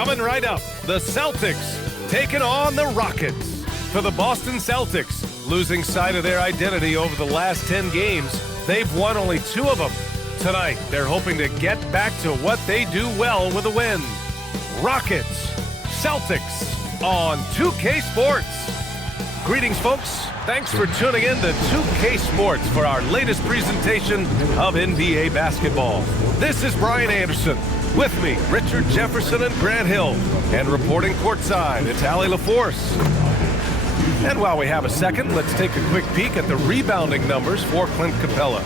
Coming right up, the Celtics taking on the Rockets. For the Boston Celtics, losing sight of their identity over the last 10 games, they've won only 2 of them. Tonight, they're hoping to get back to what they do well with a win. Rockets, Celtics on 2K Sports. Greetings, folks. Thanks for tuning in to 2K Sports for our latest presentation of NBA basketball. This is Brian Anderson. With me, Richard Jefferson and Grant Hill. And reporting courtside, it's Allie LaForce. And while we have a second, let's take a quick peek at the rebounding numbers for Clint Capella.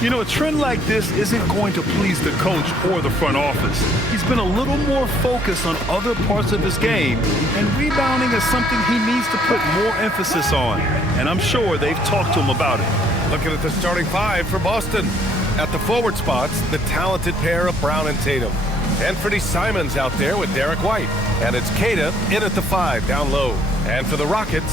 You know, a trend like this isn't going to please the coach or the front office. He's been a little more focused on other parts of his game, and rebounding is something he needs to put more emphasis on. And I'm sure they've talked to him about it. Looking at the starting 5 for Boston. At the forward spots, the talented pair of Brown and Tatum. Anthony Simons out there with Derek White. And it's Keita in at the 5 down low. And for the Rockets,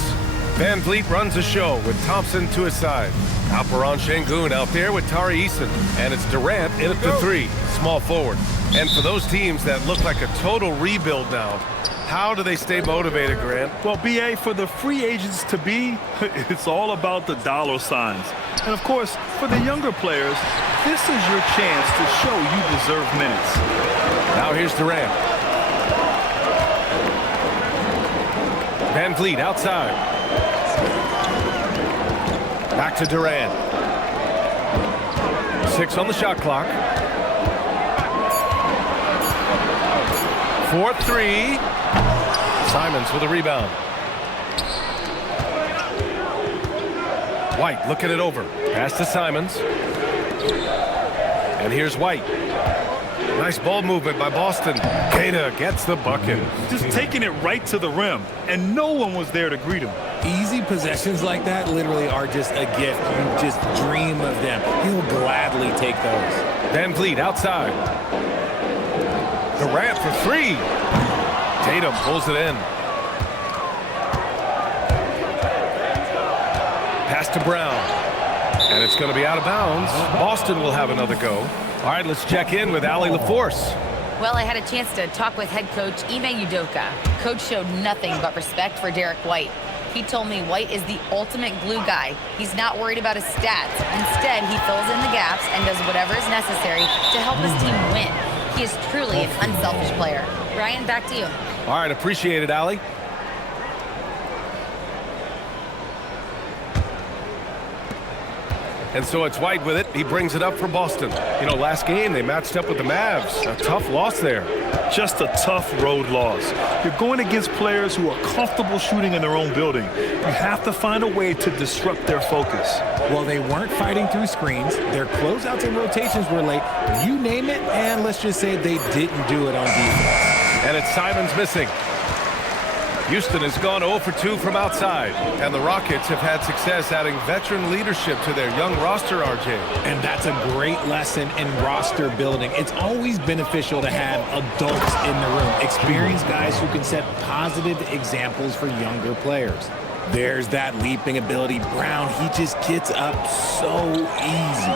Van Vliet runs a show with Thompson to his side. Alperon Şengün out there with Tari Eason. And it's Durant in at the 3, small forward. And for those teams that look like a total rebuild now, how do they stay motivated, Grant? Well, B.A., for the free agents to be, it's all about the dollar signs. And, of course, for the younger players, this is your chance to show you deserve minutes. Now here's Durant. Van Vliet outside. Back to Durant. 6 on the shot clock. 4-3. Simons with a rebound. White looking it over. Pass to Simons. And here's White. Nice ball movement by Boston. Keita gets the bucket. Just taking it right to the rim, and no one was there to greet him. Easy possessions like that literally are just a gift. You just dream of them. He'll gladly take those. Van Vliet outside. Durant for 3. Tatum pulls it in. Pass to Brown. And it's going to be out of bounds. Boston will have another go. All right, let's check in with Allie LaForce. Well, I had a chance to talk with head coach Ime Udoka. Coach showed nothing but respect for Derek White. He told me White is the ultimate glue guy. He's not worried about his stats. Instead, he fills in the gaps and does whatever is necessary to help his team win. He is truly an unselfish player. Ryan, back to you. All right, appreciate it, Allie. And so it's White with it. He brings it up for Boston. You know, last game they matched up with the Mavs. A tough loss there. Just a tough road loss. You're going against players who are comfortable shooting in their own building. You have to find a way to disrupt their focus. Well, they weren't fighting through screens. Their closeouts and rotations were late. You name it, and let's just say they didn't do it on defense. And it's Simons missing. Houston has gone 0 for 2 from outside. And the Rockets have had success adding veteran leadership to their young roster, RJ. And that's a great lesson in roster building. It's always beneficial to have adults in the room, experienced guys who can set positive examples for younger players. There's that leaping ability. Brown, he just gets up so easy.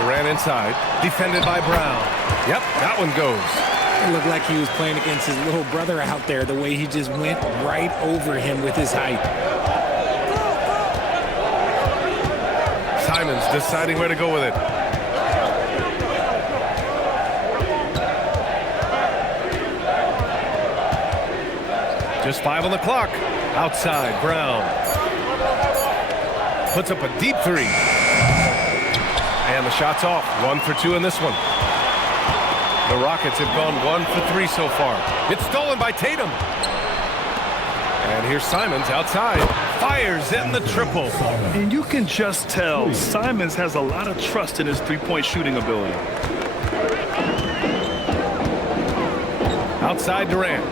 Durant inside, defended by Brown. Yep, that one goes. It looked like he was playing against his little brother out there, the way he just went right over him with his height. Simons deciding where to go with it. Just 5 on the clock. Outside, Brown. Puts up a deep 3. And the shot's off. 1 for 2 in this one. The Rockets have gone 1 for 3 so far. It's stolen by Tatum. And here's Simons outside. Fires in the triple. And you can just tell Simons has a lot of trust in his three-point shooting ability. Outside Durant.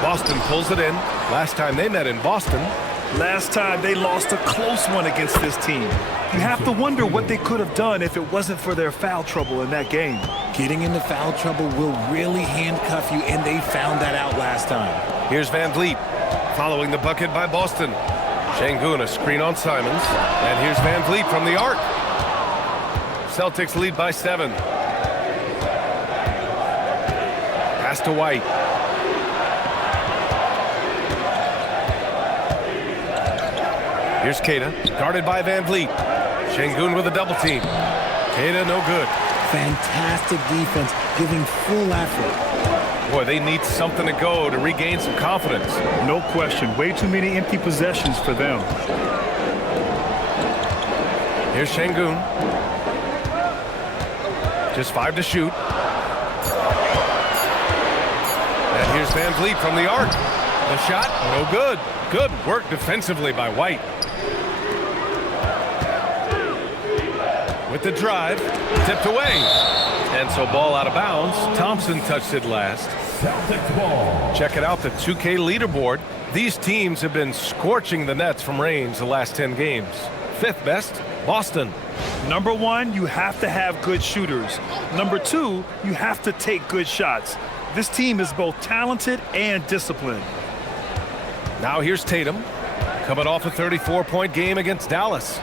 Boston pulls it in. Last time they met in Boston. Last time they lost a close one against this team. You have to wonder what they could have done if it wasn't for their foul trouble in that game. Getting into foul trouble will really handcuff you, and they found that out last time. Here's Van Vliet following the bucket by Boston. Şengün, a screen on Simons. And here's Van Vliet from the arc. Celtics lead by 7. Pass to White. Here's Keita, guarded by Van Vliet. Şengün with a double team. Keita, no good. Fantastic defense, giving full effort. Boy, they need something to go to regain some confidence. No question. Way too many empty possessions for them. Here's Şengün. Just 5 to shoot. And here's Van Vliet from the arc. The shot, no good. Good work defensively by White. With the drive, tipped away. And so ball out of bounds. Thompson touched it last. Check it out, the 2K leaderboard. These teams have been scorching the nets from range the last 10 games. 5th best, Boston. Number 1, you have to have good shooters. Number 2, you have to take good shots. This team is both talented and disciplined. Now here's Tatum, coming off a 34-point game against Dallas.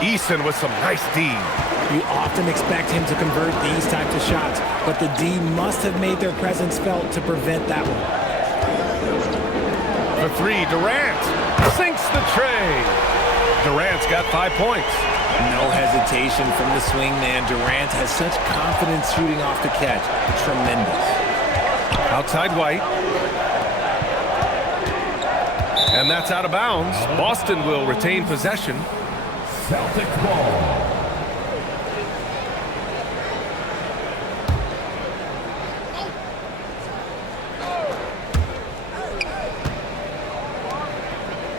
Eason with some nice D. You often expect him to convert these types of shots, but the D must have made their presence felt to prevent that one. For 3, Durant sinks the tray. Durant's got 5 points. No hesitation from the swing man. Durant has such confidence shooting off the catch. Tremendous. Outside White. And that's out of bounds. Boston will retain possession. Celtics ball.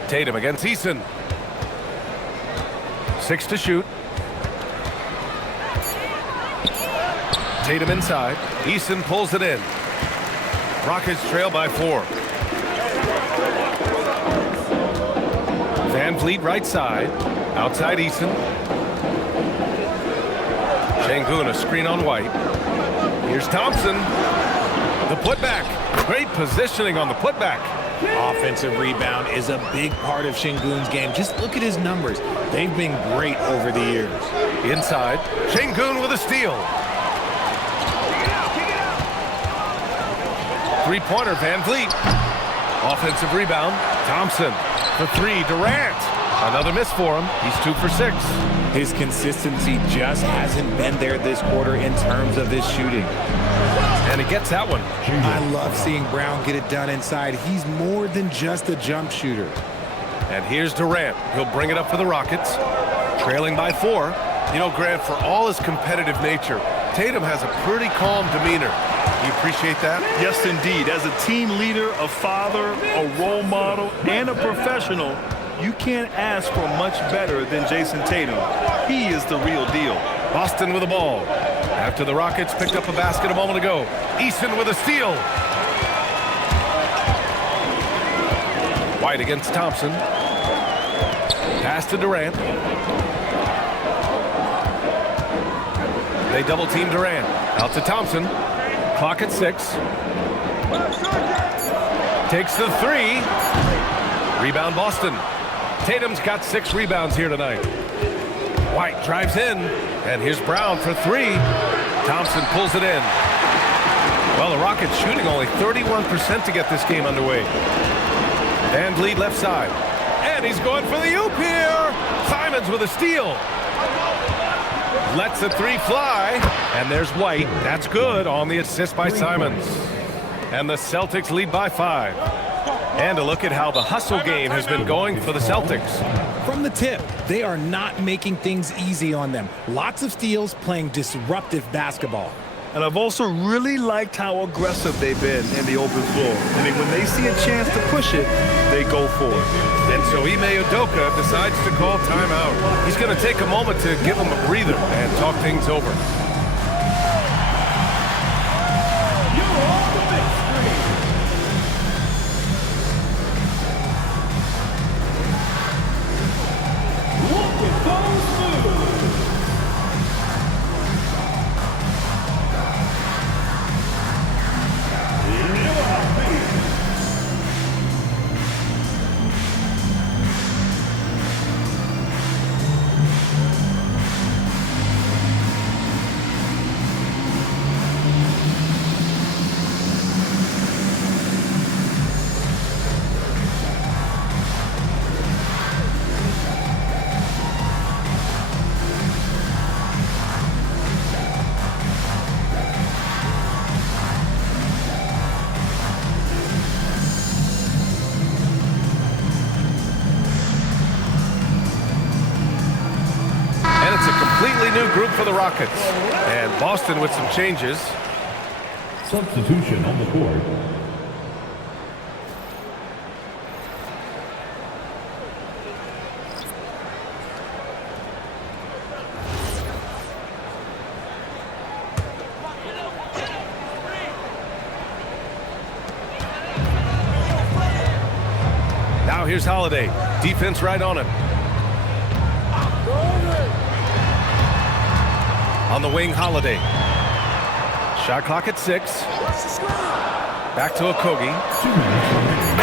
Tatum against Eason. 6 to shoot. Tatum inside. Eason pulls it in. Rockets trail by 4. Van Vliet right side. Outside Eason. Şengün, a screen on White. Here's Thompson. The putback. Great positioning on the putback. Offensive rebound is a big part of Şengün's game. Just look at his numbers. They've been great over the years. Inside. Şengün with a steal. Three-pointer, Van Vliet. Offensive rebound. Thompson. For 3, Durant. Another miss for him. He's 2 for 6. His consistency just hasn't been there this quarter in terms of his shooting. And he gets that one. I love seeing Brown get it done inside. He's more than just a jump shooter. And here's Durant. He'll bring it up for the Rockets. Trailing by 4. You know, Grant, for all his competitive nature, Tatum has a pretty calm demeanor. You appreciate that? Yes, indeed. As a team leader, a father, a role model, and a professional, you can't ask for much better than Jayson Tatum. He is the real deal. Boston with the ball. After the Rockets picked up a basket a moment ago. Eason with a steal. White against Thompson. Pass to Durant. They double team Durant. Out to Thompson. Clock at 6. Takes the 3. Rebound Boston. Tatum's got 6 rebounds here tonight. White drives in. And here's Brown for 3. Thompson pulls it in. Well, the Rockets shooting only 31% to get this game underway. Van Vliet left side. And he's going for the oop here. Simons with a steal. Lets the 3 fly. And there's White. That's good on the assist by Simons. And the Celtics lead by 5. And a look at how the hustle game has been going for the Celtics. From the tip, they are not making things easy on them. Lots of steals, playing disruptive basketball. And I've also really liked how aggressive they've been in the open floor. I mean, when they see a chance to push it, they go for it. And so Ime Udoka decides to call timeout. He's going to take a moment to give him a breather and talk things over. for the Rockets. And Boston with some changes. Substitution on the court. Now here's Holiday. Defense right on him. On the wing, Holiday. Shot clock at 6. Back to Okogie.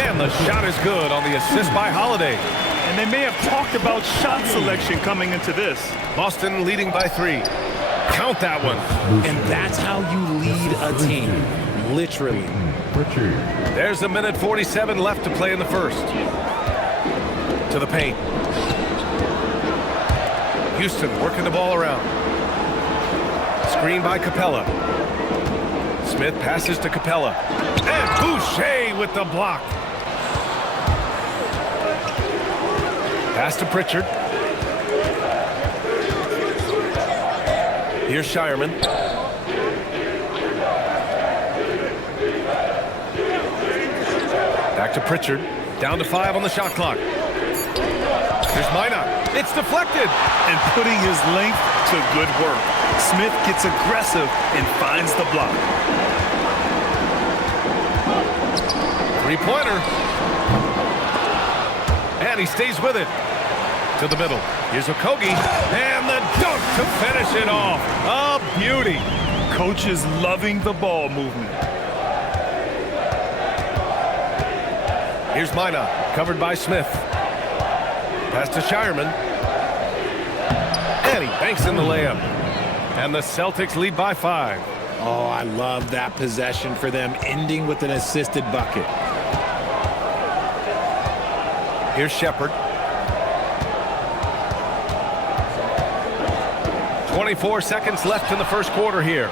And the shot is good on the assist by Holiday. And they may have talked about shot selection coming into this. Boston leading by 3. Count that one. And that's how you lead a team. Literally. There's a minute 47 left to play in the first. To the paint. Houston working the ball around. Screen by Capella. Smith passes to Capella. And Boucher with the block. Pass to Pritchard. Here's Shireman. Back to Pritchard. Down to 5 on the shot clock. Here's Minot. It's deflected. And putting his length to good work. Smith gets aggressive and finds the block. Three-pointer. And he stays with it. To the middle. Here's Okogie. And the dunk to finish it off. A beauty. Coach is loving the ball movement. Here's Minot. Covered by Smith. Pass to Shireman. And he banks in the layup. And the Celtics lead by 5. Oh, I love that possession for them, ending with an assisted bucket. Here's Shepherd. 24 seconds left in the first quarter here.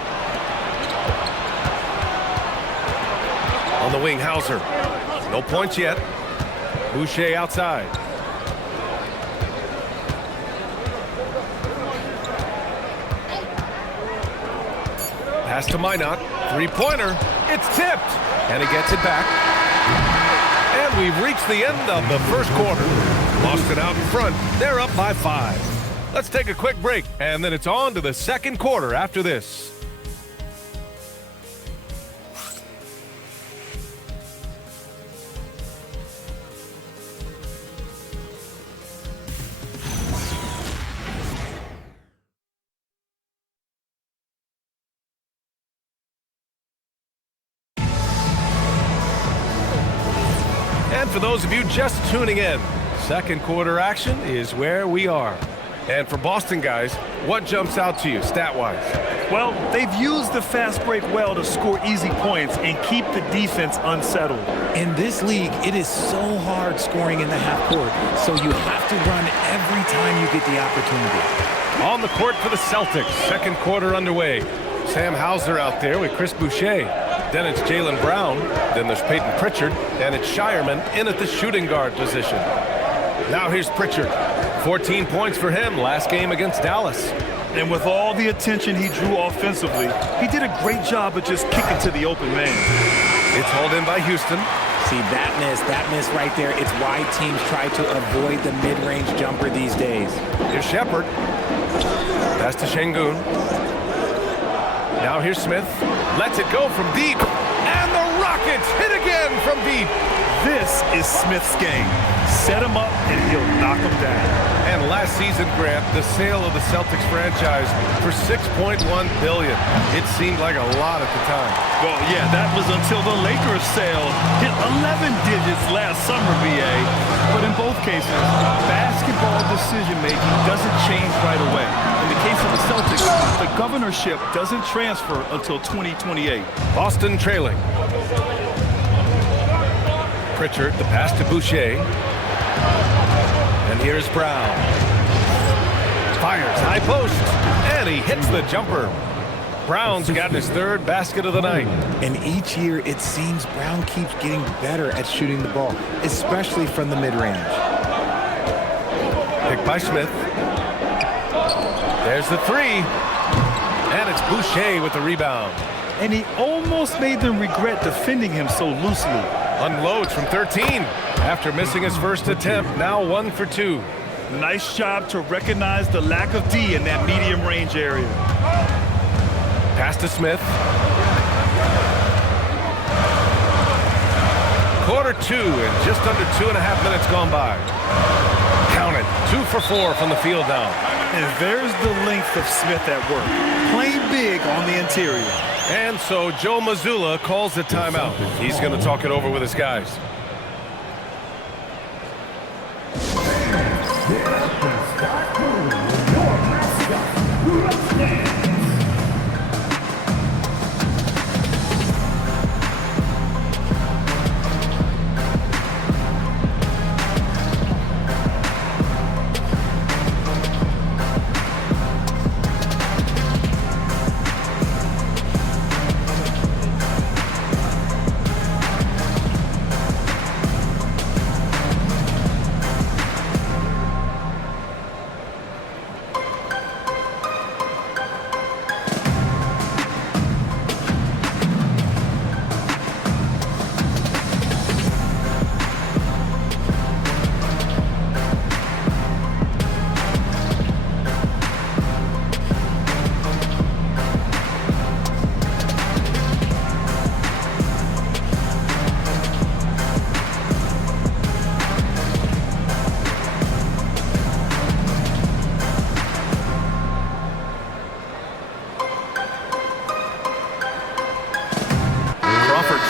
On the wing, Hauser. No points yet. Boucher outside. Pass to Minot. Three-pointer. It's tipped. And he gets it back. And we've reached the end of the first quarter. Boston out in front. They're up by 5. Let's take a quick break, and then it's on to the second quarter after this. And for those of you just tuning in, second quarter action is where we are. And for Boston guys, what jumps out to you stat-wise? Well, they've used the fast break well to score easy points and keep the defense unsettled. In this league, it is so hard scoring in the half court, so you have to run every time you get the opportunity. On the court for the Celtics, second quarter underway. Sam Hauser out there with Chris Boucher. Then it's Jaylen Brown. Then there's Peyton Pritchard. And it's Shireman in at the shooting guard position. Now here's Pritchard. 14 points for him last game against Dallas. And with all the attention he drew offensively, he did a great job of just kicking to the open man. It's hauled in by Houston. See, that miss right there, it's why teams try to avoid the mid-range jumper these days. Here's Shepherd. Pass to Şengün. Now here's Smith. Lets it go from deep. And the Rockets hit again from deep. This is Smith's game. Set him up and he'll knock him down. And last season, Grant, the sale of the Celtics franchise for $6.1 billion. It seemed like a lot at the time. Well, yeah, that was until the Lakers sale hit 11 digits last summer, BA. But in both cases, basketball decision-making doesn't change right away. In the case of the Celtics, the governorship doesn't transfer until 2028. Boston trailing. Pritchard, the pass to Boucher. And here's Brown. Fires, high post, and he hits the jumper. Brown's gotten his third basket of the night. And each year, it seems Brown keeps getting better at shooting the ball, especially from the mid-range. Picked by Smith. There's the three. And it's Boucher with the rebound. And he almost made them regret defending him so loosely. Unloads from 13. After missing his first attempt, now 1 for 2. Nice job to recognize the lack of D in that medium range area. Pass to Smith. Quarter 2 and just under 2.5 minutes gone by. Count it. 2 for 4 from the field now. And there's the length of Smith at work. Playing big on the interior. And so Joe Mazzulla calls the timeout. He's going to talk it over with his guys.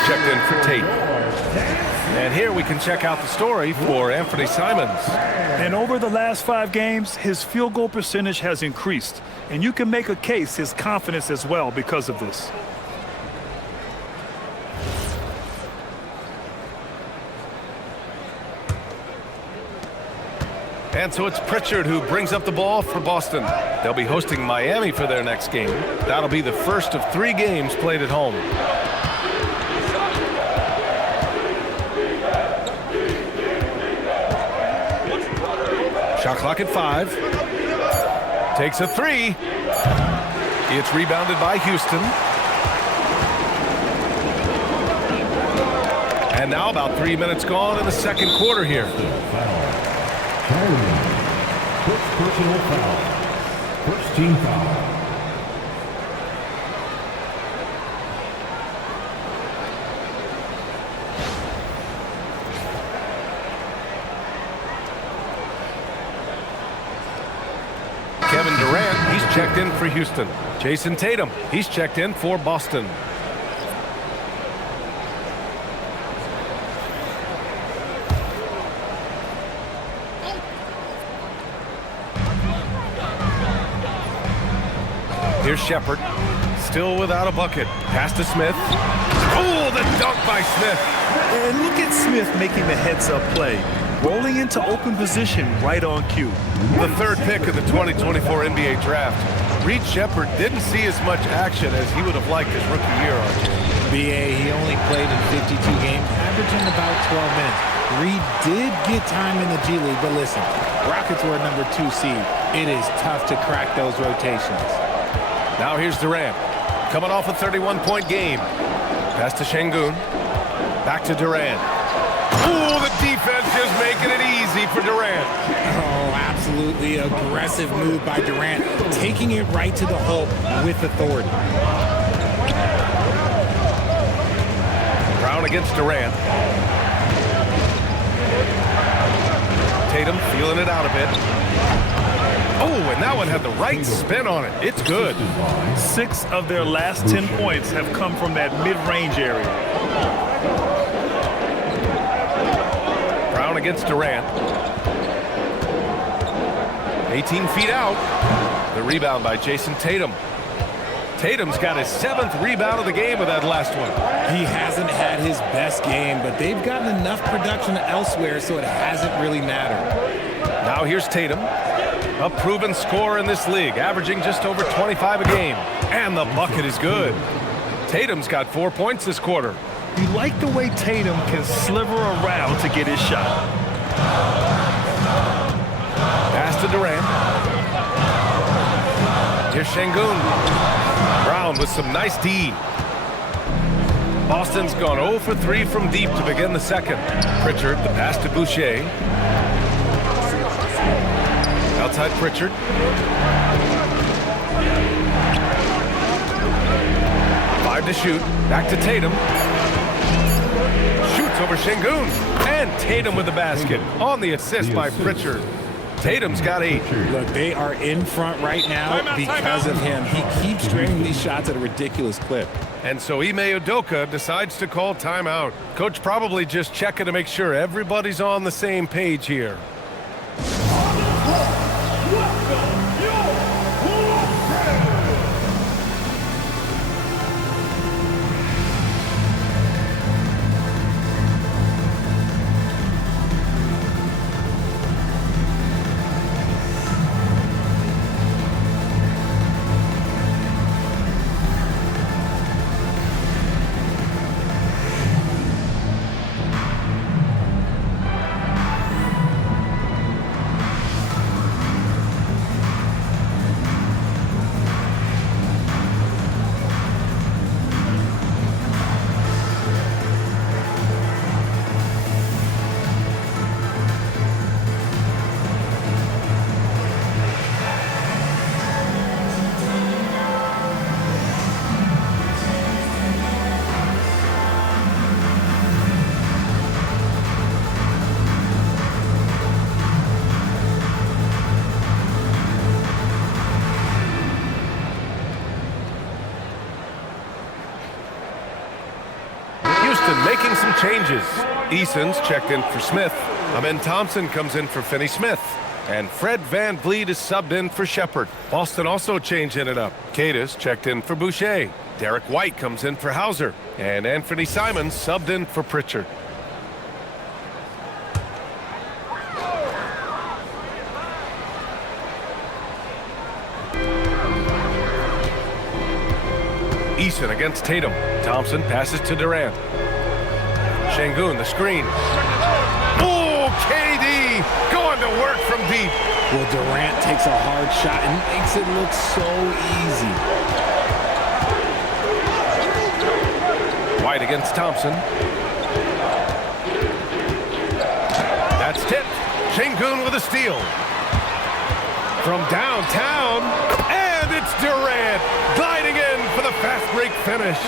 Checked in for Tatum. And here we can check out the story for Anthony Simons. And over the last 5 games, his field goal percentage has increased. And you can make a case his confidence as well because of this. And so it's Pritchard who brings up the ball for Boston. They'll be hosting Miami for their next game. That'll be the first of 3 games played at home. Shot clock at 5. Takes a 3. It's rebounded by Houston. And now about 3 minutes gone in the second quarter here. First personal foul. First team foul. Kevin Durant, he's checked in for Houston. Jayson Tatum, he's checked in for Boston. Here's Shepard, still without a bucket. Pass to Smith. Oh, the dunk by Smith. And look at Smith making the heads-up play. Rolling into open position right on cue. The 3rd pick of the 2024 NBA draft. Reed Shepard didn't see as much action as he would have liked his rookie year on. BA, he only played in 52 games, averaging about 12 minutes. Reed did get time in the G League, but listen, Rockets were number 2 seed. It is tough to crack those rotations. Now here's Durant, coming off a 31-point game. Pass to Şengün. Back to Durant. Oh, the defense just making it easy for Durant. Oh, absolutely aggressive move by Durant, taking it right to the hole with authority. Brown against Durant. Tatum feeling it out a bit. Oh, and that one had the right spin on it. It's good. 6 of their last 10 points have come from that mid-range area. Brown against Durant. 18 feet out. The rebound by Jayson Tatum. Tatum's got his 7th rebound of the game with that last one. He hasn't had his best game, but they've gotten enough production elsewhere, so it hasn't really mattered. Now here's Tatum, a proven scorer in this league, averaging just over 25 a game. And the bucket is good. Tatum's got 4 points this quarter. You like the way Tatum can sliver around to get his shot. Pass to Durant. Here's Şengün. Brown with some nice D. Boston's gone 0 for 3 from deep to begin the second. Pritchard, the pass to Boucher. Outside Pritchard. Five to shoot. Back to Tatum. Shoots over Şengün. And Tatum with the basket. On the assist by Pritchard. Tatum's got 8. Look, they are in front right now because of him. He keeps draining these shots at a ridiculous clip. And so Ime Udoka decides to call timeout. Coach probably just checking to make sure everybody's on the same page here. Making some changes. Eason's checked in for Smith. Amen Thompson comes in for Finney Smith. And Fred VanVleet is subbed in for Shepard. Boston also changing it up. Cadis checked in for Boucher. Derek White comes in for Hauser. And Anthony Simons subbed in for Pritchard. Eason against Tatum. Thompson passes to Durant. Şengün, the screen. Oh, KD going to work from deep. Well, Durant takes a hard shot and makes it look so easy. White against Thompson. That's tipped. Şengün with a steal. From downtown, and it's Durant gliding in for the fast break finish.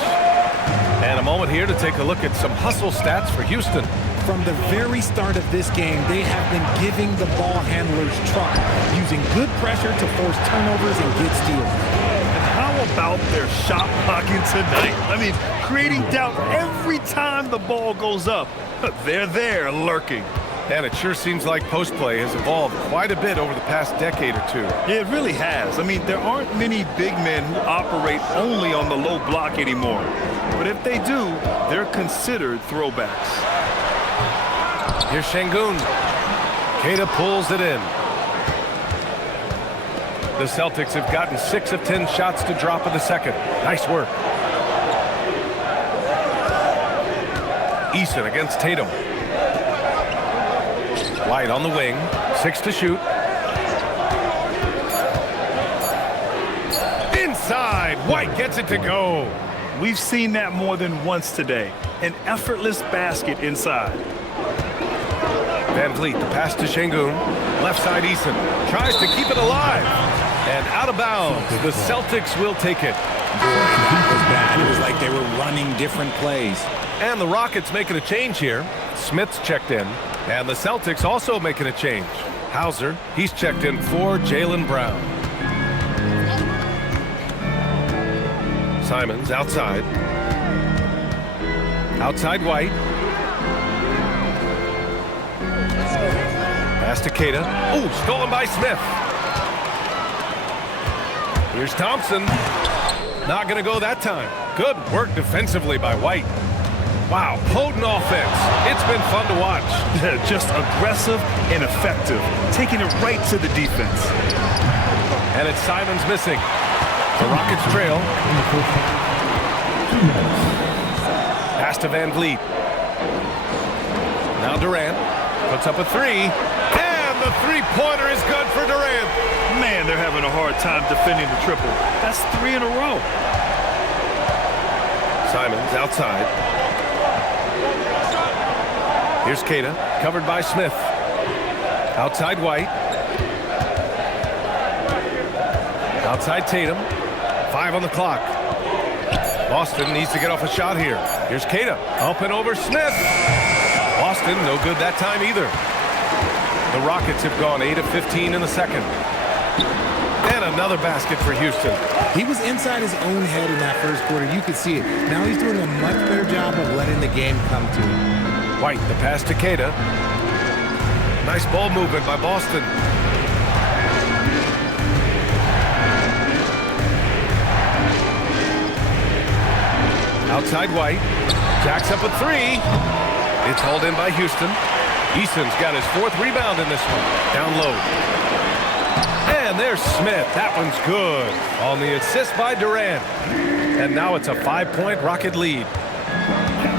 And a moment here to take a look at some hustle stats for Houston. From the very start of this game, they have been giving the ball handlers trouble, using good pressure to force turnovers and get steals. And how about their shot blocking tonight? I mean, creating doubt every time the ball goes up. They're there lurking. And it sure seems like post play has evolved quite a bit over the past decade or two. It really has. I mean, there aren't many big men who operate only on the low block anymore. But if they do, they're considered throwbacks. Here's Şengün. Queta pulls it in. The Celtics have gotten 6 of 10 shots to drop in the second. Nice work. Eason against Tatum. White on the wing. 6 to shoot. Inside. White gets it to go. We've seen that more than once today. An effortless basket inside. VanVleet, the pass to Şengün. Left side Eason. Tries to keep it alive. And out of bounds. The Celtics will take it. That was bad. It was like they were running different plays. And the Rockets making a change here. Smith's checked in. And the Celtics also making a change. Hauser, he's checked in for Jaylen Brown. Simons outside. Outside White. Pass to Queta. Oh, stolen by Smith. Here's Thompson. Not going to go that time. Good work defensively by White. Wow, potent offense. It's been fun to watch. Just aggressive and effective, taking it right to the defense. And it's Simons missing. The Rockets trail. Pass to VanVleet. Now Durant puts up a 3. And the three-pointer is good for Durant. Man, they're having a hard time defending the triple. That's 3 in a row. Simons outside. Here's Kata, covered by Smith. Outside White. Outside Tatum. 5 on the clock. Boston needs to get off a shot here. Here's Kata, up and over Smith. Boston, no good that time either. The Rockets have gone 8 of 15 in the second. And another basket for Houston. He was inside his own head in that first quarter. You could see it. Now he's doing a much better job of letting the game come to him. White, the pass to Kata. Nice ball movement by Boston. Outside White. Jacks up a 3. It's hauled in by Houston. Eason's got his 4th rebound in this one. Down low. And there's Smith. That one's good. On the assist by Durant. And now it's a 5-point Rocket lead.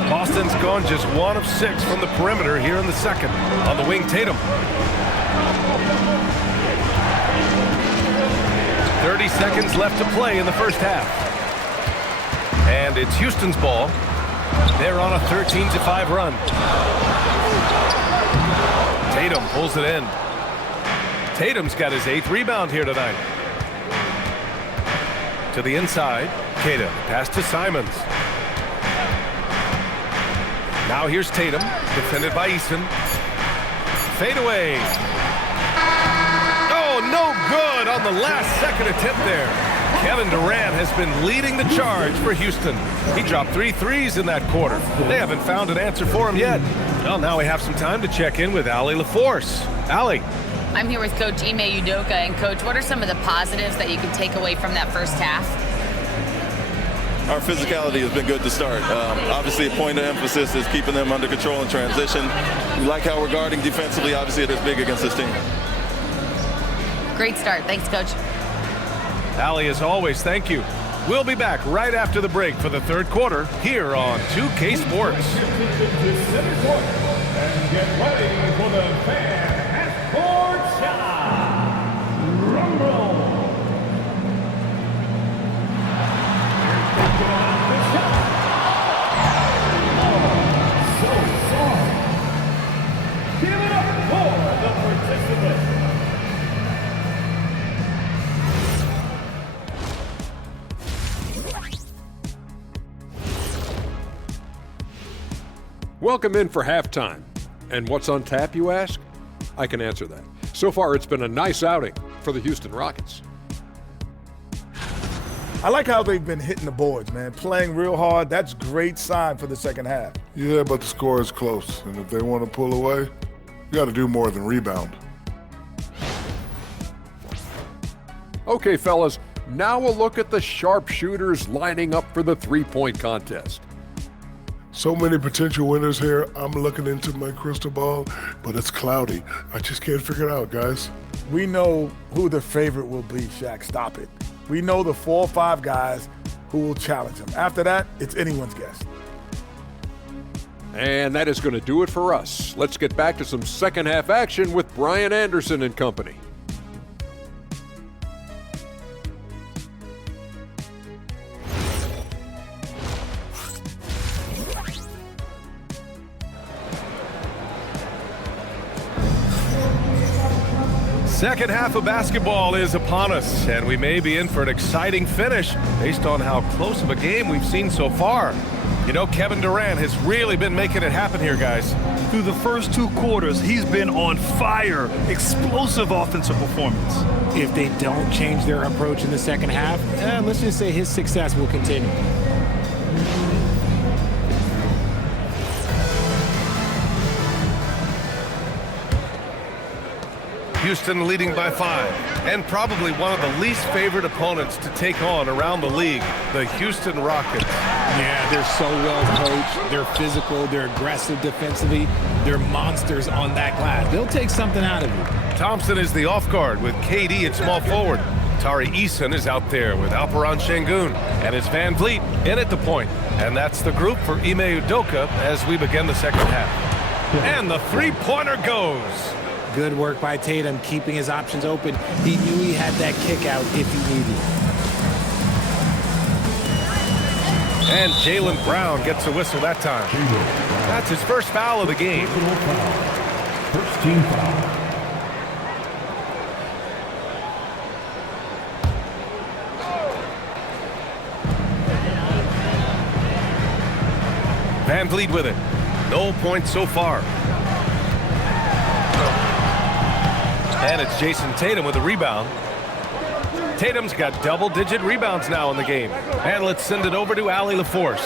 Boston's gone just 1 of 6 from the perimeter here in the second. On the wing, Tatum. 30 seconds left to play in the first half. And it's Houston's ball. They're on a 13-5 run. Tatum pulls it in. Tatum's got his 8th rebound here tonight. To the inside, Kata, pass to Simons. Now here's Tatum, defended by Eason. Fade away. Oh, no good on the last second attempt there. Kevin Durant has been leading the charge for Houston. He dropped 3 threes in that quarter. They haven't found an answer for him yet. Well, now we have some time to check in with Allie LaForce. Allie. I'm here with Coach Ime Udoka. And, Coach, what are some of the positives that you can take away from that first half? Our physicality has been good to start. Obviously, a point of emphasis is keeping them under control in transition. We like how we're guarding defensively. Obviously, it is big against this team. Great start. Thanks, Coach. Allie, as always, thank you. We'll be back right after the break for the third quarter here on 2K Sports. And get ready for the fan sports shot. Rumble. So sorry. Give it up for the participants. Welcome in for halftime. And what's on tap, you ask? I can answer that. So far, it's been a nice outing for the Houston Rockets. I like how they've been hitting the boards, man. Playing real hard. That's a great sign for the second half. Yeah, but the score is close. And if they want to pull away, you got to do more than rebound. Okay, fellas, now we'll look at the sharpshooters lining up for the three-point contest. So many potential winners here. I'm looking into my crystal ball, but it's cloudy. I just can't figure it out, guys. We know who the favorite will be, Shaq. Stop it. We know the 4 or 5 guys who will challenge him. After that, it's anyone's guess. And that is going to do it for us. Let's get back to some second half action with Brian Anderson and company. Second half of basketball is upon us, and we may be in for an exciting finish based on how close of a game we've seen so far. You know, Kevin Durant has really been making it happen here, guys. Through the first 2 quarters, he's been on fire. Explosive offensive performance. If they don't change their approach in the second half, let's just say his success will continue. Houston leading by 5, and probably one of the least favored opponents to take on around the league, the Houston Rockets. Yeah, they're so well coached. They're physical. They're aggressive defensively. They're monsters on that glass. They'll take something out of you. Thompson is the off guard with KD at small forward. Tari Eason is out there with Alperon Şengün, and it's Van Vliet in at the point. And that's the group for Ime Udoka as we begin the second half. And the three-pointer goes. Good work by Tatum, keeping his options open. He knew he had that kick out if he needed. And Jaylen Brown gets a whistle that time. That's his first foul of the game. First team foul. Van Vliet with it. No points so far. And it's Jayson Tatum with a rebound. Tatum's got double-digit rebounds now in the game. And let's send it over to Allie LaForce.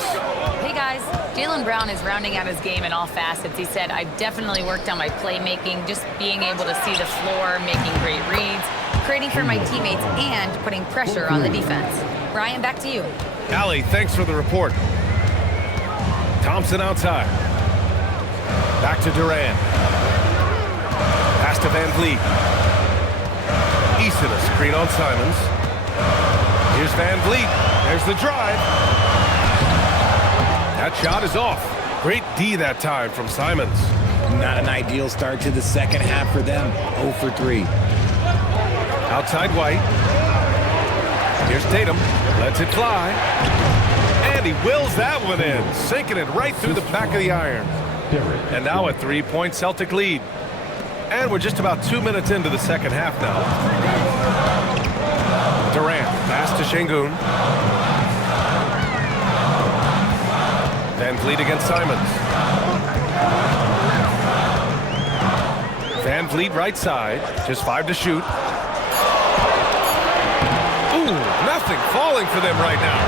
Hey guys, Jaylen Brown is rounding out his game in all facets. He said, I've definitely worked on my playmaking, just being able to see the floor, making great reads, creating for my teammates, and putting pressure on the defense. Brian, back to you. Allie, thanks for the report. Thompson outside. Back to Durant. Pass to Van Vliet. Easton, a screen on Simons. Here's Van Vliet. There's the drive. That shot is off. Great D that time from Simons. Not an ideal start to the second half for them. 0 for 3. Outside White. Here's Tatum. Lets it fly. And he wills that one in, sinking it right through the back of the iron. And now a 3-point Celtic lead. And we're just about 2 minutes into the second half now. Durant, pass to Şengün. Van Vliet against Simons. Van Vliet right side, just 5 to shoot. Ooh, nothing falling for them right now.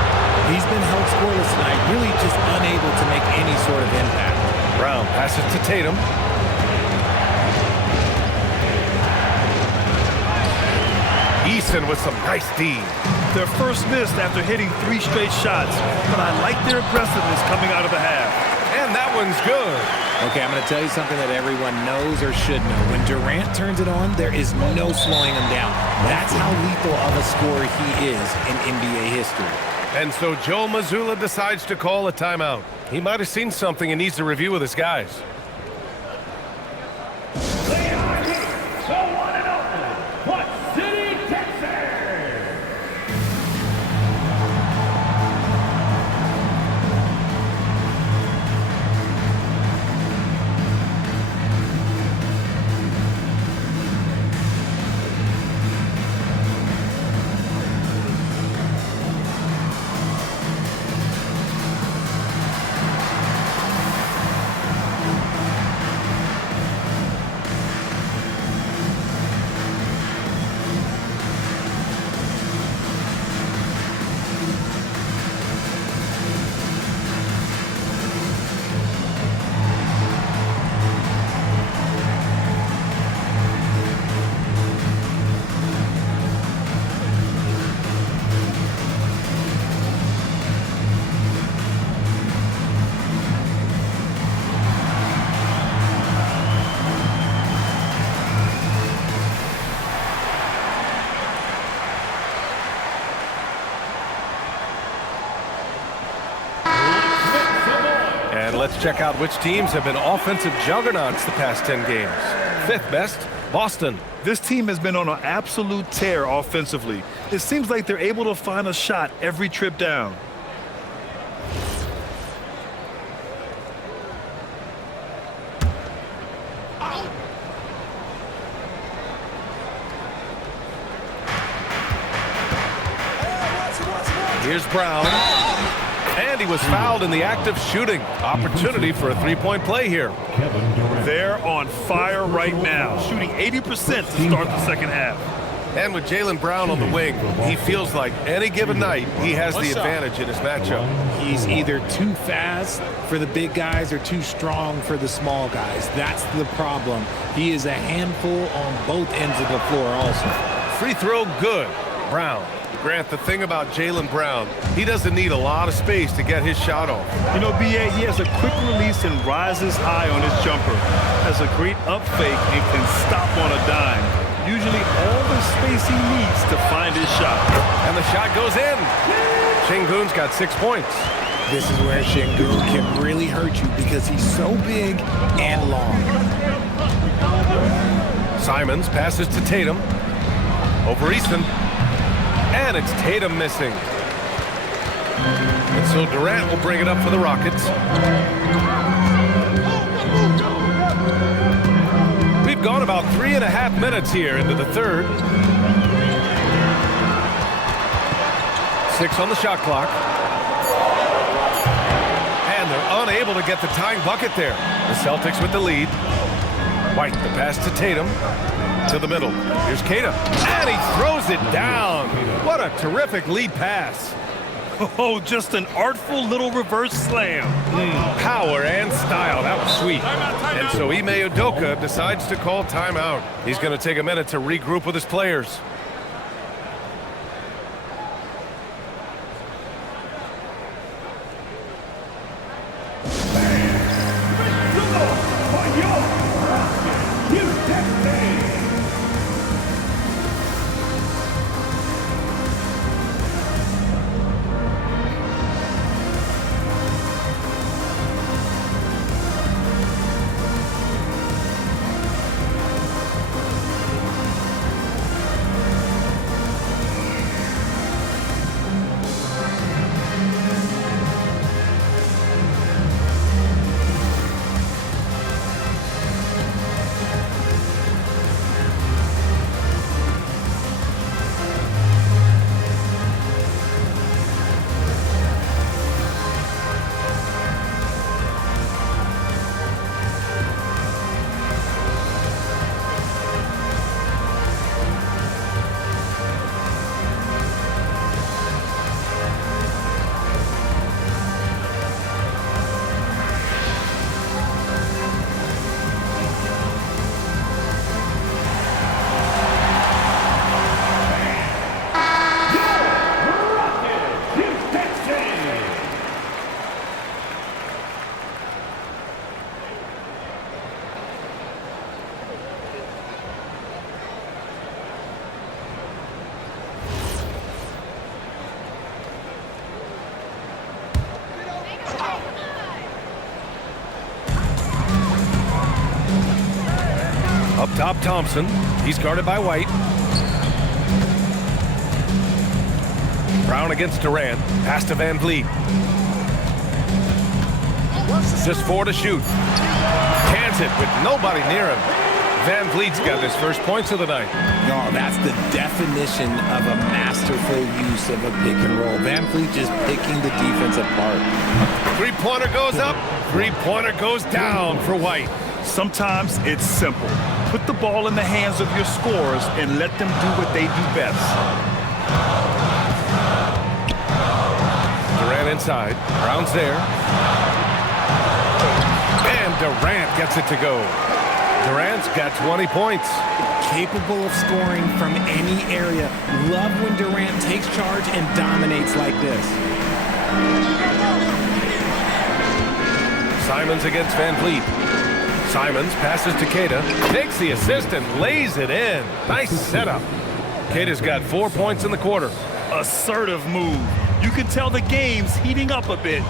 He's been held scoreless tonight, really just unable to make any sort of impact. Brown passes to Tatum. Easton with some nice D. Their first miss after hitting 3 straight shots, but I like their aggressiveness coming out of the half. And that one's good. Okay, I'm going to tell you something that everyone knows or should know. When Durant turns it on, there is no slowing him down. That's how lethal of a scorer he is in NBA history. And so Joe Mazzulla decides to call a timeout. He might have seen something and needs to review with his guys. Let's check out which teams have been offensive juggernauts the past 10 games. 5th best, Boston. This team has been on an absolute tear offensively. It seems like they're able to find a shot every trip down. Here's Brown. And he was fouled in the act of shooting. Opportunity for a 3-point play here. They're on fire right now, shooting 80% to start the second half. And with Jaylen Brown on the wing, he feels like any given night he has the advantage in his matchup. He's either too fast for the big guys or too strong for the small guys. That's the problem. He is a handful on both ends of the floor also. Free throw good. Brown. Grant, the thing about Jaylen Brown, he doesn't need a lot of space to get his shot off. You know, B.A., he has a quick release and rises high on his jumper. Has a great up fake and can stop on a dime. Usually all the space he needs to find his shot. And the shot goes in. Şengün's got 6 points. This is where Şengün can really hurt you because he's so big and long. Simons passes to Tatum. Over Easton. And it's Tatum missing. And so Durant will bring it up for the Rockets. We've gone about 3.5 minutes here into the third. 6 on the shot clock. And they're unable to get the tying bucket there. The Celtics with the lead. White, the pass to Tatum. To the middle. Here's Tatum. And he throws it down. What a terrific lead pass. Oh, just an artful little reverse slam. Power and style. That was sweet. And so Ime Udoka decides to call timeout. He's going to take a minute to regroup with his players. Up top, Thompson. He's guarded by White. Brown against Durant. Pass to Van Vliet. Just 4 to shoot. Cans it with nobody near him. Van Vliet's got his first points of the night. No, that's the definition of a masterful use of a pick and roll. Van Vliet just picking the defense apart. Three-pointer goes up. Three-pointer goes down for White. Sometimes it's simple. Put the ball in the hands of your scorers and let them do what they do best. Durant inside. Brown's there. And Durant gets it to go. Durant's got 20 points. Capable of scoring from any area. Love when Durant takes charge and dominates like this. Simons against Van Vliet. Simons passes to Queta, takes the assist and lays it in. Nice setup. Queta's got 4 points in the quarter. Assertive move. You can tell the game's heating up a bit.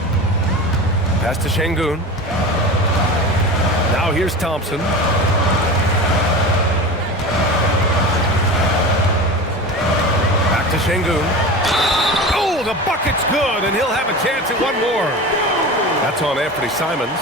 Pass to Şengün. Now here's Thompson. Back to Şengün. Oh, the bucket's good, and he'll have a chance at one more. That's on Anthony Simons.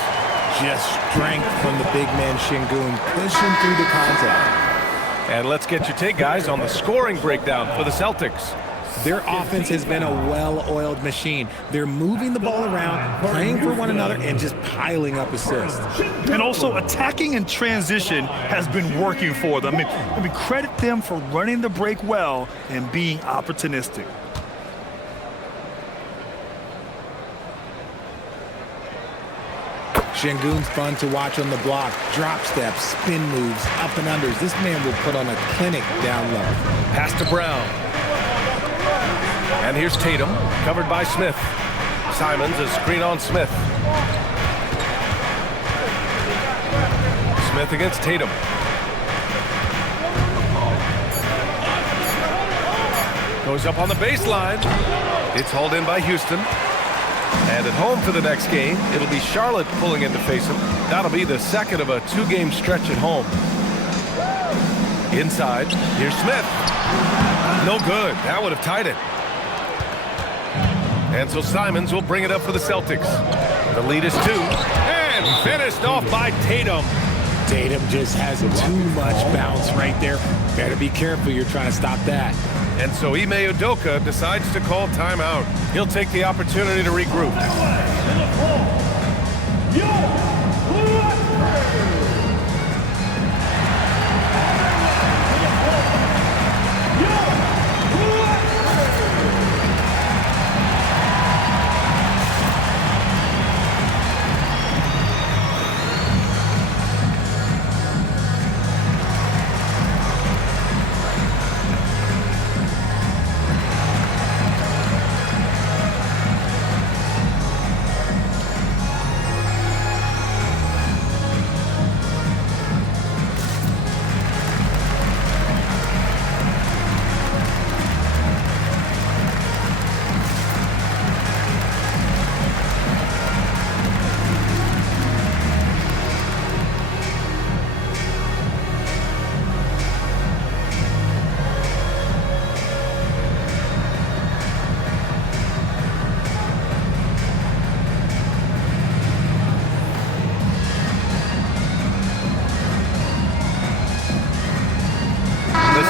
Just strength from the big man Şengün, pushing through the contact. And let's get your take, guys, on the scoring breakdown for the Celtics. Their offense has been a well-oiled machine. They're moving the ball around, playing for one another, and just piling up assists. And also attacking in transition has been working for them. I mean, credit them for running the break well and being opportunistic. Şengün's fun to watch on the block. Drop steps, spin moves, up and unders. This man will put on a clinic down low. Pass to Brown. And here's Tatum, covered by Smith. Simons, a screen on Smith. Smith against Tatum. Goes up on the baseline. It's hauled in by Houston. And at home for the next game, it'll be Charlotte pulling in to face him. That'll be the second of a 2-game stretch at home. Inside, here's Smith. No good. That would have tied it. And so Simons will bring it up for the Celtics. The lead is 2. And finished off by Tatum. Tatum just has too much bounce right there. Better be careful. You're trying to stop that. And so Ime Udoka decides to call timeout. He'll take the opportunity to regroup.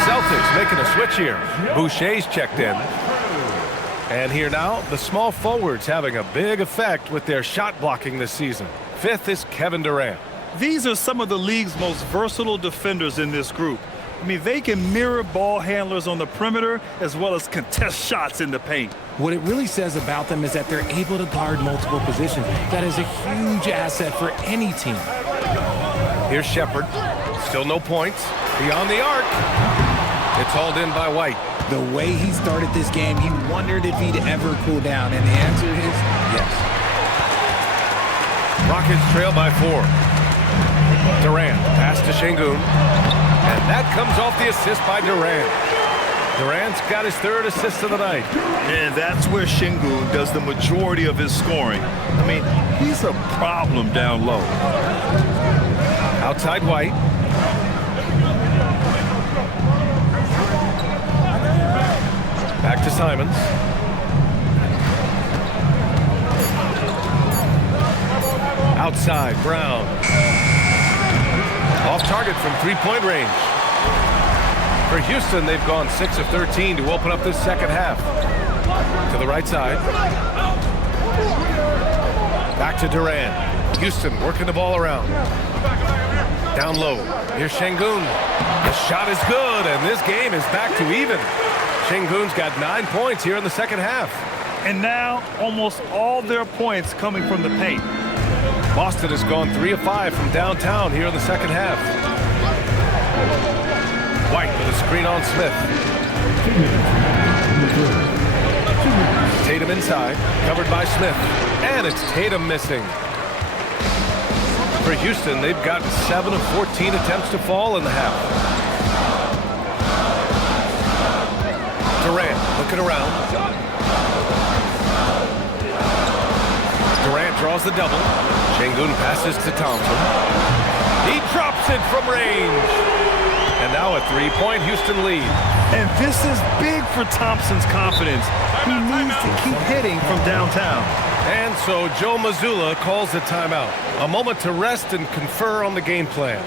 Celtics making a switch here. Boucher's checked in. And here now, the small forwards having a big effect with their shot blocking this season. 5th is Kevin Durant. These are some of the league's most versatile defenders in this group. I mean, they can mirror ball handlers on the perimeter as well as contest shots in the paint. What it really says about them is that they're able to guard multiple positions. That is a huge asset for any team. Here's Shepard. Still no points. Beyond the arc. It's hauled in by White. The way he started this game, he wondered if he'd ever cool down, and the answer is yes. Rockets trail by 4. Durant, pass to Şengün. And that comes off the assist by Durant. Durant's got his 3rd assist of the night. And that's where Şengün does the majority of his scoring. I mean, he's a problem down low. Outside White. Back to Simons. Outside, Brown. Off target from 3-point range. For Houston, they've gone 6 of 13 to open up this second half. To the right side. Back to Durant. Houston working the ball around. Down low. Here's Şengün. The shot is good, and this game is back to even. Şengün's got 9 points here in the second half. And now, almost all their points coming from the paint. Boston has gone 3 of 5 from downtown here in the second half. White with a screen on Smith. Tatum inside, covered by Smith. And it's Tatum missing. For Houston, they've gotten 7 of 14 attempts to fall in the half. Durant looking around. Durant draws the double. Şengün passes to Thompson. He drops it from range. And now a 3-point Houston lead. And this is big for Thompson's confidence. He needs to keep hitting from downtown. And so Joe Mazzulla calls the timeout. A moment to rest and confer on the game plan.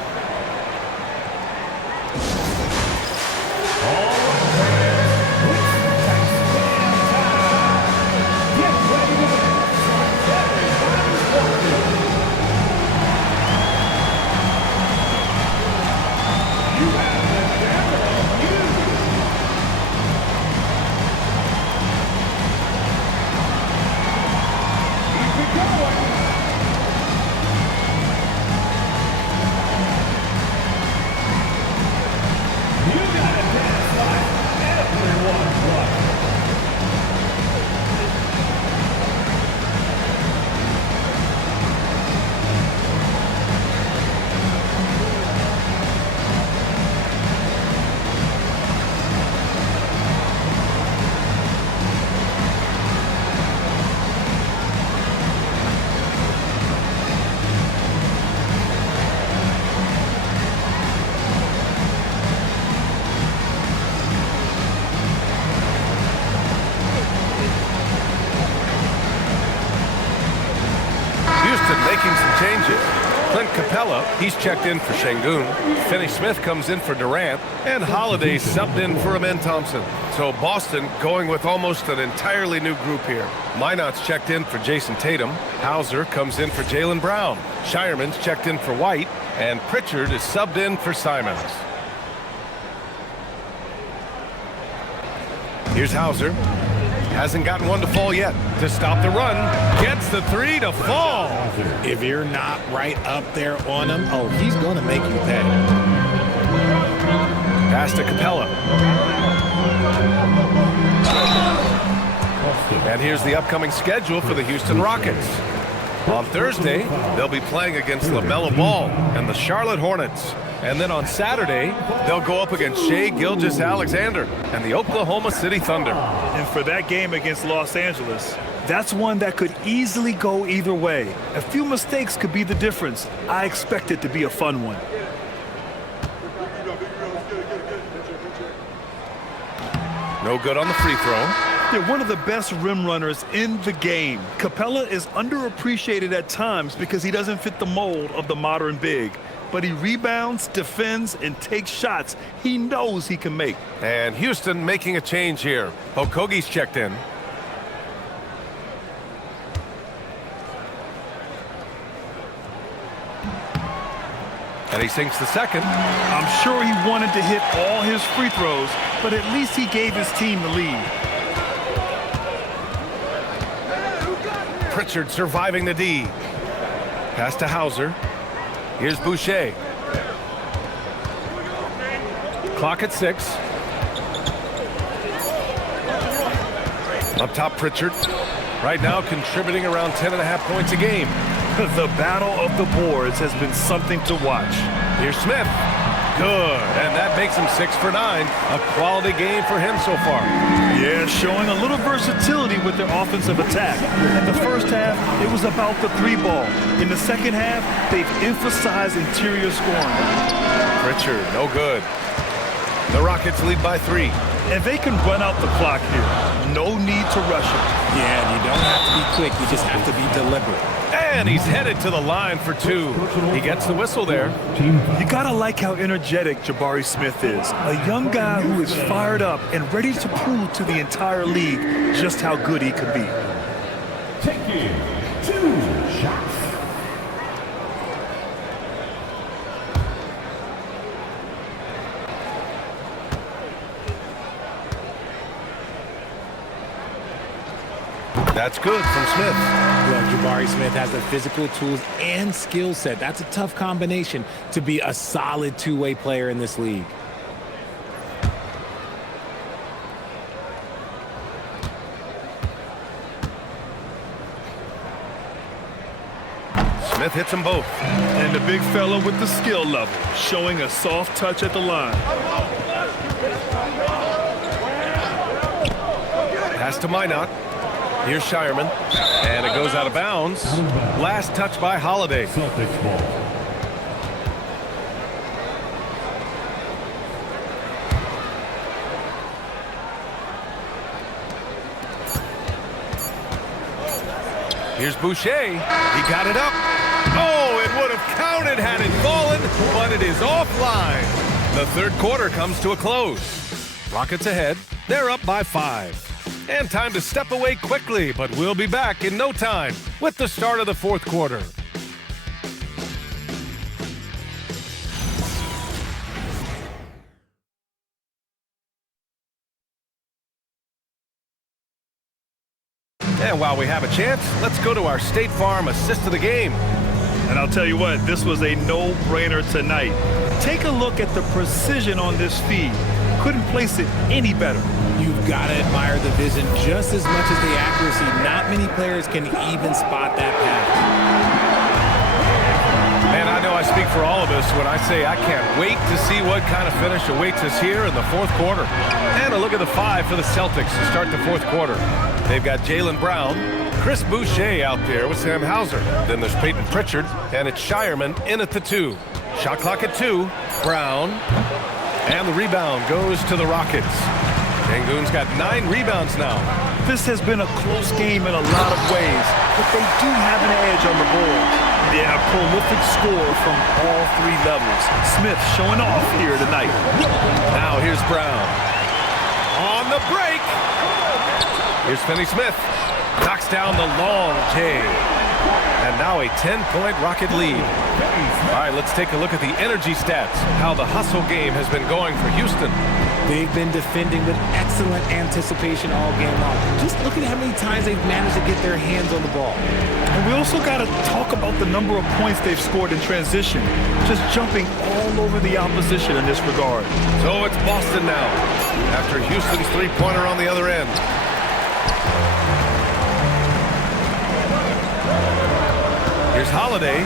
Clint Capella, he's checked in for Şengün. Finney Smith comes in for Durant. And Holiday subbed in for Amen Thompson. So Boston going with almost an entirely new group here. Minot's checked in for Jayson Tatum. Hauser comes in for Jaylen Brown. Shireman's checked in for White. And Pritchard is subbed in for Simons. Here's Hauser. Hasn't gotten one to fall yet. To stop the run. Gets the three to fall. If you're not right up there on him, oh, he's going to make you pay. Pass to Capella. And here's the upcoming schedule for the Houston Rockets. On Thursday, they'll be playing against LaMelo Ball and the Charlotte Hornets. And then on Saturday, they'll go up against Shai Gilgeous-Alexander and the Oklahoma City Thunder. And for that game against Los Angeles, that's one that could easily go either way. A few mistakes could be the difference. I expect it to be a fun one. No good on the free throw. They're one of the best rim runners in the game. Capella is underappreciated at times because he doesn't fit the mold of the modern big. But he rebounds, defends, and takes shots he knows he can make. And Houston making a change here. Okogie's checked in. And he sinks the second. I'm sure he wanted to hit all his free throws, but at least he gave his team the lead. Pritchard surviving the D. Pass to Hauser. Here's Boucher. Clock at 6. Up top, Pritchard. Right now contributing around 10.5 points a game. The battle of the boards has been something to watch. Here's Smith. Good. And that makes him 6 for 9. A quality game for him so far. Yeah, showing a little versatility with their offensive attack. In the first half, it was about the three ball. In the second half, they've emphasized interior scoring. Pritchard, no good. The Rockets lead by 3. And they can run out the clock here. No need to rush it. Yeah, you don't have to be quick. You just have to be deliberate. And he's headed to the line for 2. He gets the whistle there. You gotta like how energetic Jabari Smith is. A young guy who is fired up and ready to prove to the entire league just how good he could be. Taking 2 shots. That's good from Smith. Well, Jabari Smith has the physical tools and skill set. That's a tough combination to be a solid two-way player in this league. Smith hits them both. And the big fella with the skill level, showing a soft touch at the line. Pass to Minot. Here's Shireman. And it goes out of bounds. Last touch by Holiday. Celtics ball. Here's Boucher. He got it up. Oh, it would have counted had it fallen, but it is offline. The third quarter comes to a close. Rockets ahead. They're up by 5. And time to step away quickly, but we'll be back in no time with the start of the fourth quarter. And while we have a chance, let's go to our State Farm assist of the game. And I'll tell you what, this was a no-brainer tonight. Take a look at the precision on this feed. Couldn't place it any better. You've got to admire the vision just as much as the accuracy. Not many players can even spot that pass. Man, I know I speak for all of us when I say I can't wait to see what kind of finish awaits us here in the fourth quarter. And a look at the 5 for the Celtics to start the fourth quarter. They've got Jaylen Brown, Chris Boucher out there with Sam Hauser. Then there's Peyton Pritchard, and it's Shireman in at the 2. Shot clock at 2. Brown. And the rebound goes to the Rockets. Şengün's got 9 rebounds now. This has been a close game in a lot of ways, but they do have an edge on the board. Yeah, a prolific scorer from all three levels. Smith showing off here tonight. Now here's Brown. On the break. Here's Finney Smith. Knocks down the long J. And now a 10-point Rocket lead. All right, let's take a look at the energy stats. How the hustle game has been going for Houston. They've been defending with excellent anticipation all game long. Just look at how many times they've managed to get their hands on the ball. And we also got to talk about the number of points they've scored in transition. Just jumping all over the opposition in this regard. So it's Boston now, after Houston's three-pointer on the other end. Here's Holiday.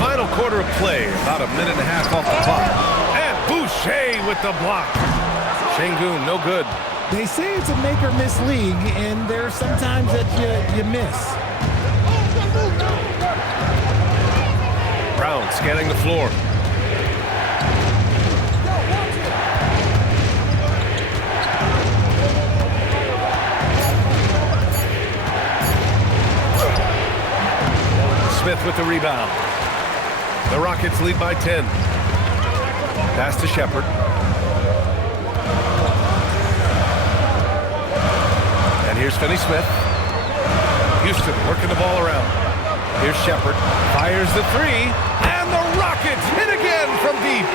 Final quarter of play, about a minute and a half off the clock. And Boucher with the block. Şengün, no good. They say it's a make-or-miss league, and there are some times that you miss. Brown scanning the floor. Smith with the rebound. The Rockets lead by 10. Pass to Shepard. And here's Finney Smith. Houston working the ball around. Here's Shepard. Fires the three. And the Rockets hit again from deep.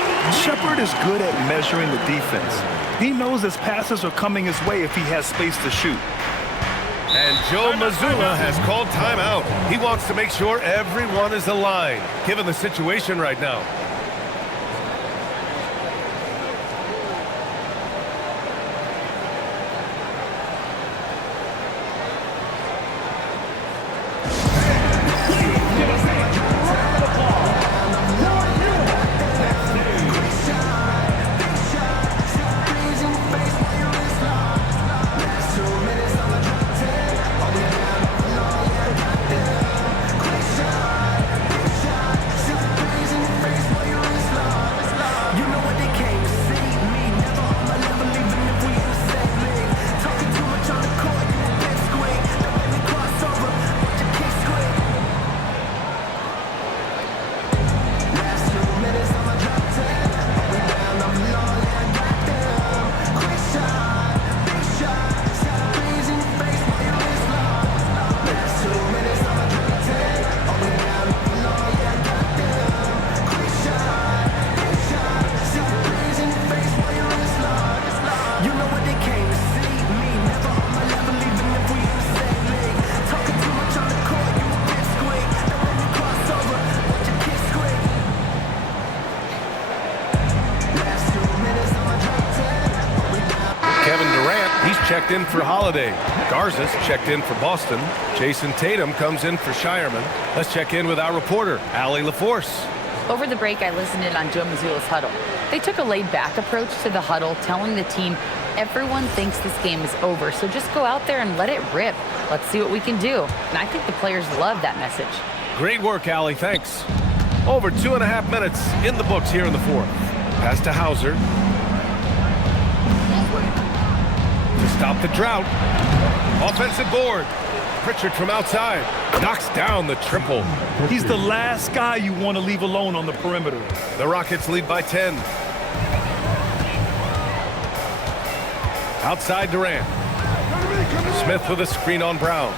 Shepard is good at measuring the defense. He knows his passes are coming his way if he has space to shoot. And Joe Mazzulla has called timeout. He wants to make sure everyone is aligned, given the situation right now. Checked in for Holiday. Garza's checked in for Boston. Jayson Tatum comes in for Shireman. Let's check in with our reporter, Allie LaForce. Over the break, I listened in on Joe Mazzulla's huddle. They took a laid-back approach to the huddle, telling the team, everyone thinks this game is over, so just go out there and let it rip. Let's see what we can do. And I think the players love that message. Great work, Allie. Thanks. Over 2.5 minutes in the books here in the fourth. Pass to Hauser. To stop the drought. Offensive board. Pritchard from outside. Knocks down the triple. He's the last guy you want to leave alone on the perimeter. The Rockets lead by 10. Outside Durant. Smith with a screen on Brown.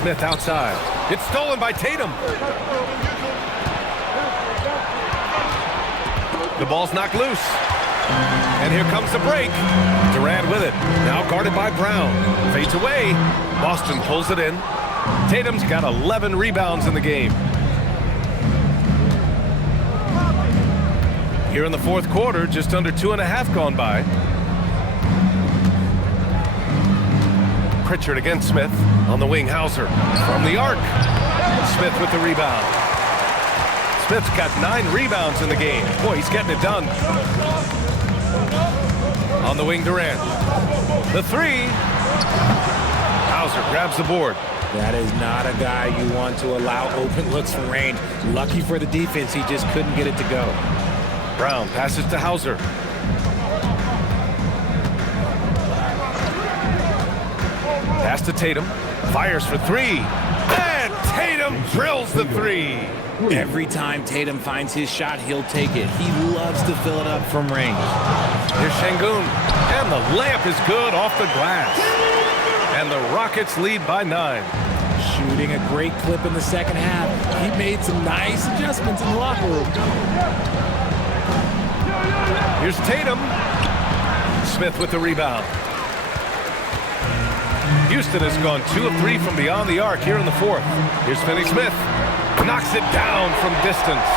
Smith outside. It's stolen by Tatum. The ball's knocked loose. And here comes the break. Durant with it. Now guarded by Brown. Fades away. Boston pulls it in. Tatum's got 11 rebounds in the game. Here in the fourth quarter, just under 2.5 gone by. Pritchard against Smith. On the wing, Hauser. From the arc. Smith with the rebound. Smith's got 9 rebounds in the game. Boy, he's getting it done. On the wing, Durant. The three. Hauser grabs the board. That is not a guy you want to allow open looks from range. Lucky for the defense, he just couldn't get it to go. Brown passes to Hauser. Pass to Tatum. Fires for three. And Tatum drills the three. Every time Tatum finds his shot, he'll take it. He loves to fill it up from range. Here's Şengün. And the layup is good off the glass. And the Rockets lead by 9. Shooting a great clip in the second half. He made some nice adjustments in the locker room. Here's Tatum. Smith with the rebound. Houston has gone 2 of 3 from beyond the arc here in the fourth. Here's Finney-Smith. Knocks it down from distance.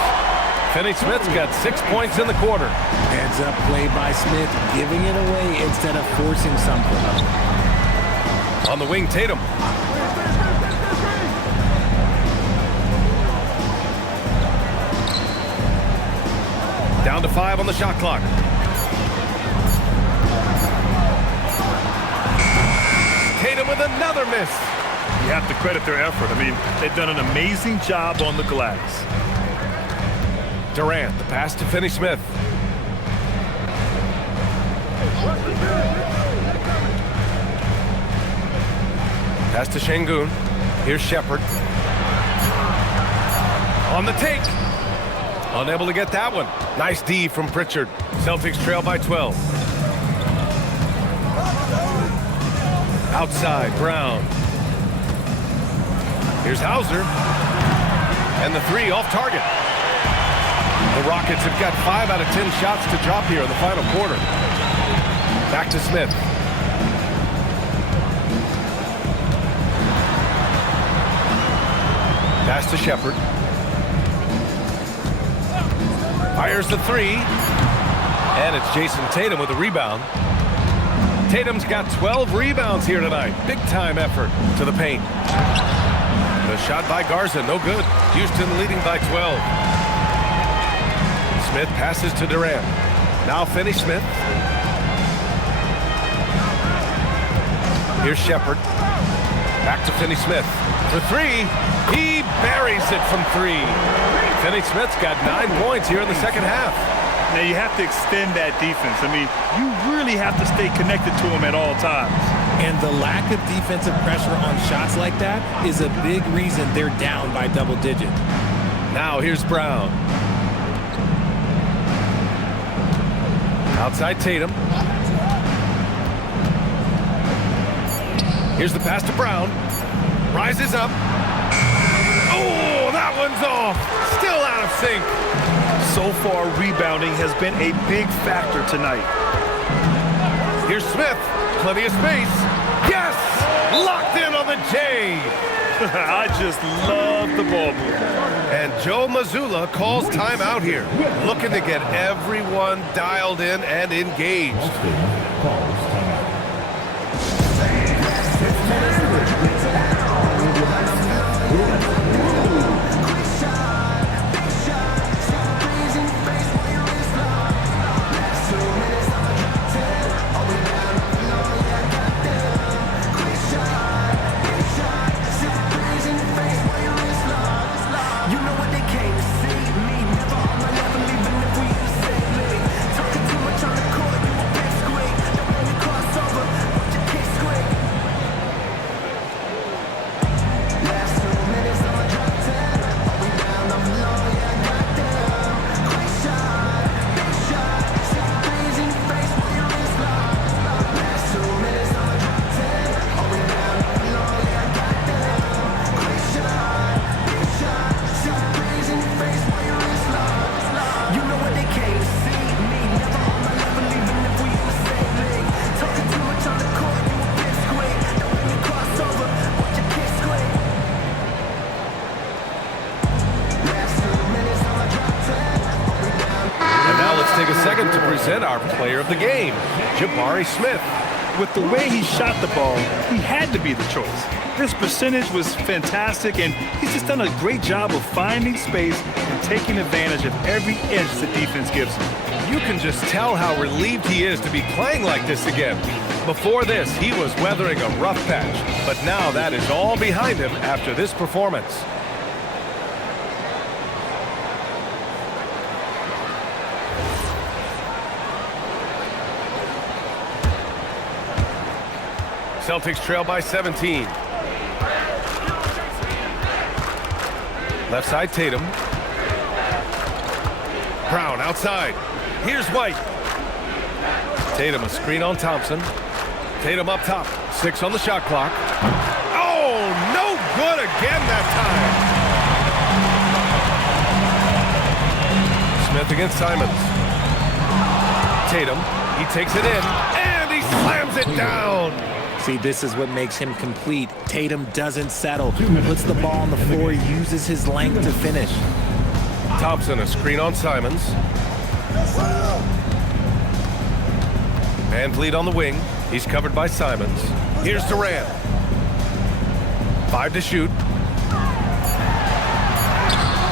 Finney-Smith's got 6 points in the quarter. Heads up play by Smith, giving it away instead of forcing something. On the wing, Tatum. Down to 5 on the shot clock. Tatum with another miss. You have to credit their effort. I mean, they've done an amazing job on the glass. Durant, the pass to Finney-Smith. Pass to Şengün. Here's Shepherd. On the take. Unable to get that one. Nice D from Pritchard. Celtics trail by 12. Outside, Brown. Here's Hauser. And the three off target. The Rockets have got 5 out of 10 shots to drop here in the final quarter. Back to Smith. Pass to Shepherd. Fires the three. And it's Jayson Tatum with a rebound. Tatum's got 12 rebounds here tonight. Big time effort to the paint. The shot by Garza, no good. Houston leading by 12. Smith passes to Durant. Now Finney-Smith. Here's Shepherd. Back to Finney-Smith. For three. He buries it from 3. Finney-Smith's got 9 points here in the second half. Now you have to extend that defense. I mean, you really have to stay connected to them at all times. And the lack of defensive pressure on shots like that is a big reason they're down by double digit. Now here's Brown. Outside Tatum. Here's the pass to Brown. Rises up. Oh, that one's off. Still out of sync. So far, rebounding has been a big factor tonight. Here's Smith. Plenty of space. Yes! Locked in on the J. I just love the ball movement. And Joe Mazzulla calls timeout here. Looking to get everyone dialed in and engaged. Take a second to present our player of the game, Jabari Smith. With the way he shot the ball, he had to be the choice. His percentage was fantastic, and he's just done a great job of finding space and taking advantage of every inch the defense gives him. You can just tell how relieved he is to be playing like this again. Before this, he was weathering a rough patch, but now that is all behind him after this performance. Celtics trail by 17. Left side, Tatum. Brown outside. Here's White. Tatum a screen on Thompson. Tatum up top. 6 on the shot clock. Oh, no good again that time. Smith against Simons. Tatum, he takes it in, and he slams it down. See, this is what makes him complete. Tatum doesn't settle. Puts the ball on the floor, uses his length to finish. Thompson a screen on Simons. Van Vliet on the wing. He's covered by Simons. Here's Durant. 5 to shoot.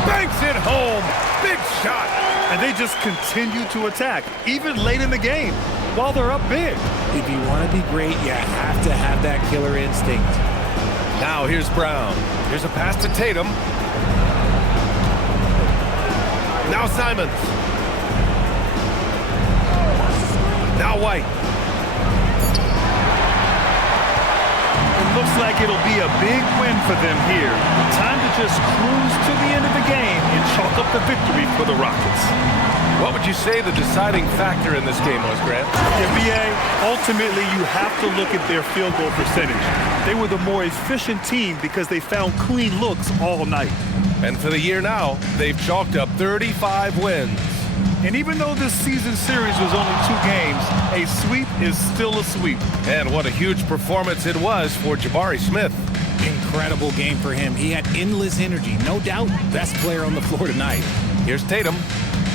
Banks it home. Big shot. And they just continue to attack, even late in the game, while they're up big. If you want to be great, you have to have that killer instinct. Now here's Brown. Here's a pass to Tatum. Now Simons. Now White. It looks like it'll be a big win for them here. Time to just cruise to the end of the game and chalk up the victory for the Rockets. What would you say the deciding factor in this game was, Grant? NBA, ultimately you have to look at their field goal percentage. They were the more efficient team because they found clean looks all night. And for the year now, they've chalked up 35 wins. And even though this season series was only 2 games, a sweep is still a sweep. And what a huge performance it was for Jabari Smith. Incredible game for him. He had endless energy. No doubt, best player on the floor tonight. Here's Tatum.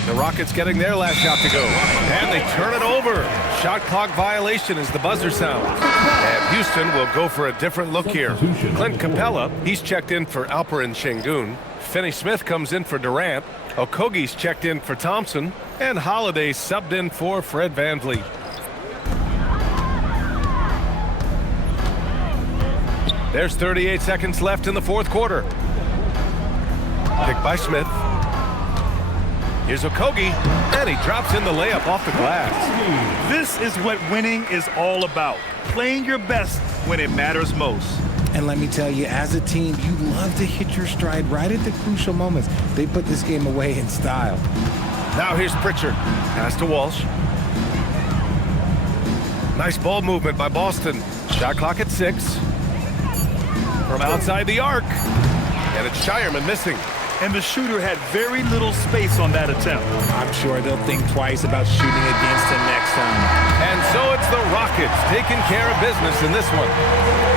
The Rockets getting their last shot to go. And they turn it over. Shot clock violation as the buzzer sounds. And Houston will go for a different look here. Clint Capella, he's checked in for Alperen Şengün. Finney-Smith comes in for Durant. Okogie's checked in for Thompson. And Holiday subbed in for Fred VanVleet. There's 38 seconds left in the fourth quarter. Picked by Smith. Here's Okogie, and he drops in the layup off the glass. This is what winning is all about. Playing your best when it matters most. And let me tell you, as a team, you love to hit your stride right at the crucial moments. They put this game away in style. Now here's Pritchard. Pass to Walsh. Nice ball movement by Boston. Shot clock at 6. From outside the arc. And it's Shireman missing. And the shooter had very little space on that attempt. I'm sure they'll think twice about shooting against him next time. And so it's the Rockets taking care of business in this one.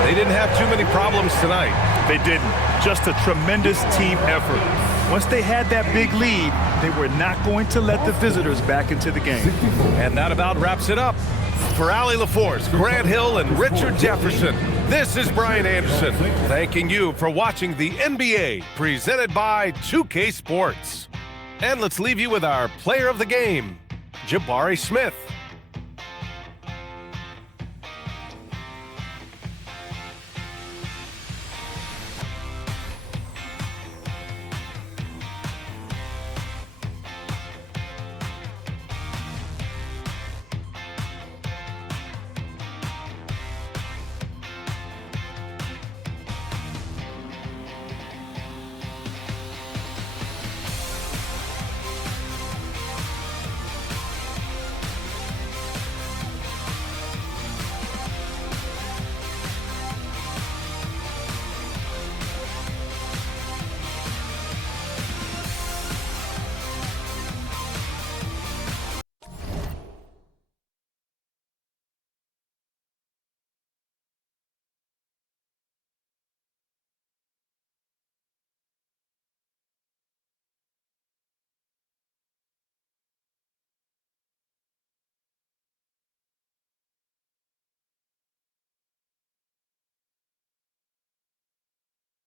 They didn't have too many problems tonight. They didn't. Just a tremendous team effort. Once they had that big lead, they were not going to let the visitors back into the game. And that about wraps it up. For Allie LaForce, Grant Hill, and Richard Jefferson, this is Brian Anderson, thanking you for watching the NBA, presented by 2K Sports. And let's leave you with our player of the game, Jabari Smith.